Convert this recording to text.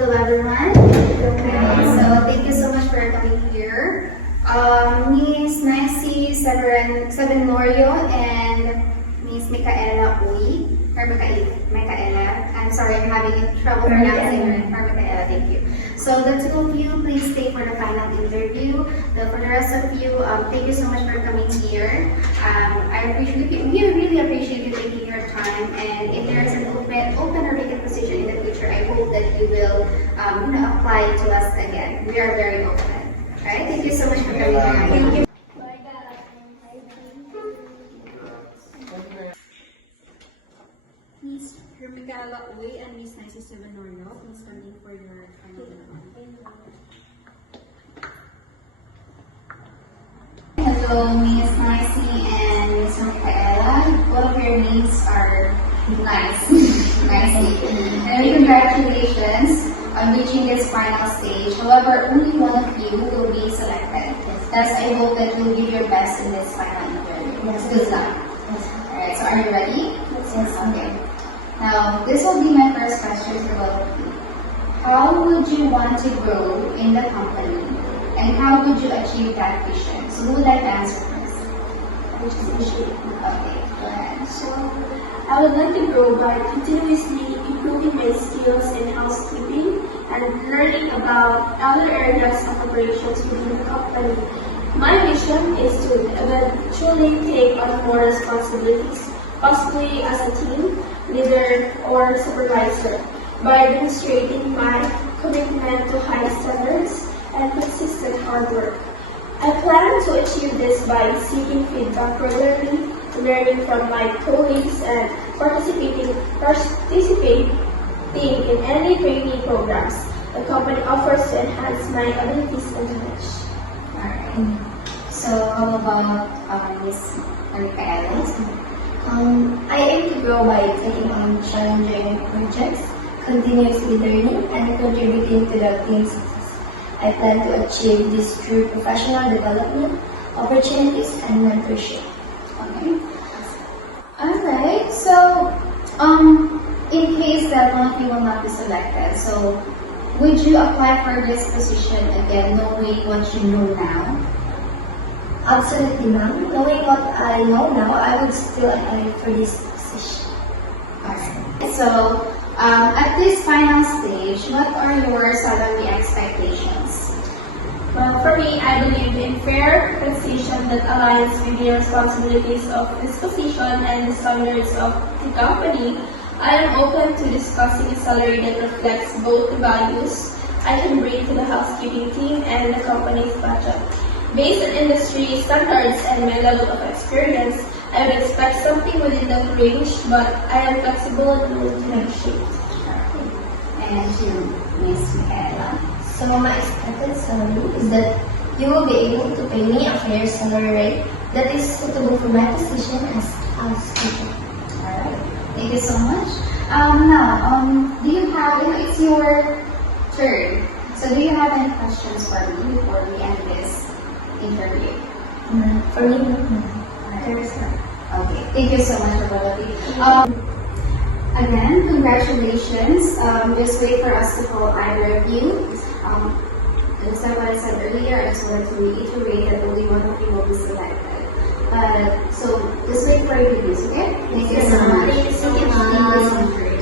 Hello everyone. Okay, so thank you so much for coming here. Miss Nancy Sabenorio and Miss Micaela Uy, or Micaela. I'm sorry, I'm having trouble pronouncing her. Or Micaela, thank you. So the two of you, please stay for the final interview. For the rest of you, thank you so much for coming here. We really appreciate you taking your time. And if there is an open or vacant position in the future, I hope that you will apply to us again. We are very open. Alright, thank you so much for coming here. Thank you. Miss Micaela Uy and Miss Nancy Sabenorio, please come in for your final interview. Hello, Miss Nancy and Miss Micaela. Both of your names are nice. Nicely. And congratulations on reaching this final stage. However, only one of you will be selected. Thus, I hope that you'll give your best in this final interview. Good luck. Alright, so are you ready? Yes. Okay. Now, this will be my first question for both of you. How would you want to grow in the company? And how would you achieve that vision? So who would like to answer first? Okay, go ahead. So, I would like to grow by continuously improving my skills in housekeeping and learning about other areas of operations within the company. My vision is to eventually take on more responsibilities, possibly as a team leader or supervisor, by demonstrating my commitment to high standards and consistent hard work. I plan to achieve this by seeking feedback regularly, learning from my colleagues, and participating in any training programs the company offers to enhance my abilities and knowledge. Alright. So how about Miss Micaela? I aim to grow by taking on challenging projects, continuously learning, and contributing to the team's success. I plan to achieve this through professional development, opportunities, and mentorship. Okay. Alright, so in case that one of you will not be selected, so would you apply for this position again knowing what you know now? Absolutely, ma'am. Knowing what I know now, I would still apply for this position. Alright. So at this final stage, what are your salary expectations? Well, for me, I believe in fair compensation that aligns with the responsibilities of this position and the standards of the company. I am open to discussing a salary that reflects both the values I can bring to the housekeeping team and the company's budget. Based on industry standards and my level of experience, I would expect something within that range, but I am flexible and willing to negotiate. And you, Miss Micaela? So my expected salary is that you will be able to pay me a fair salary rate that is suitable for my position as housekeeper. Alright. Thank you so much. Now, do you have, it's your turn. So do you have any questions for me before we end this interview? For me, There is none. Okay, thank you so much for both of you. Again, congratulations. Just wait for us to call either of you. Just like what I said earlier, I just wanted to reiterate that only one of you will be selected. So just wait for your reviews, okay? Thank you so much. Thank you so much. Thank you so much.